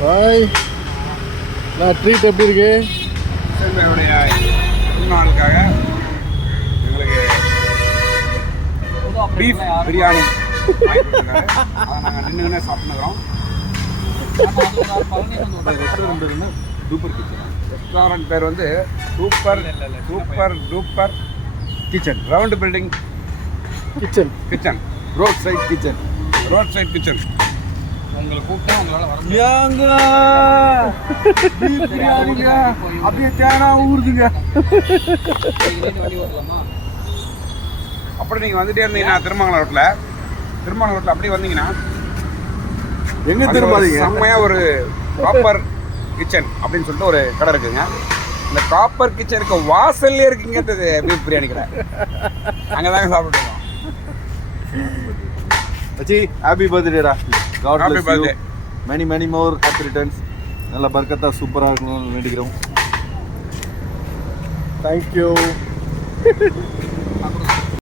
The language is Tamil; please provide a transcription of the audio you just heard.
பாய். நான் ட்ரீட் எப்படி இருக்கு? என்னுடைய பிறந்தநாளுக்காக எங்களுக்கு பீஃப் பிரியாணி அதை நாங்கள் நின்றுங்கன்னே சாப்பிட்டுக்கிறோம். ரெஸ்டாரண்ட் பேர் வந்து super super duper kitchen, round building kitchen, road side kitchen. உங்களை கூப்பிட்டா உங்களால வர அப்படியே தேனா ஊறுதுங்க. வண்டி ஓட்டலாமா? அப்படி நீங்கள் வந்துட்டே இருந்தீங்கன்னா திருமங்கலம் ரோட்டில் அப்படியே வந்தீங்கன்னா எங்க திரும்பாதீங்க. செம்மையாக ஒரு ப்ராப்பர் கிச்சன் அப்படின்னு சொல்லிட்டு ஒரு கடை இருக்குங்க. இந்த ப்ராப்பர் கிச்சனுக்கு வாசல்லே இருக்குங்க பீஃப் பிரியாணி கடை. அங்கே தாங்க சாப்பிட்டுருக்கோம். அச்சி ஹாப்பி பர்த்டேடா. God Happy bless you. birthday. many more happy returns. நல்ல பர்க்கத்தா சூப்பராக இருக்கணும்னு வேண்டிக்கிறோம். தேங்க்யூ.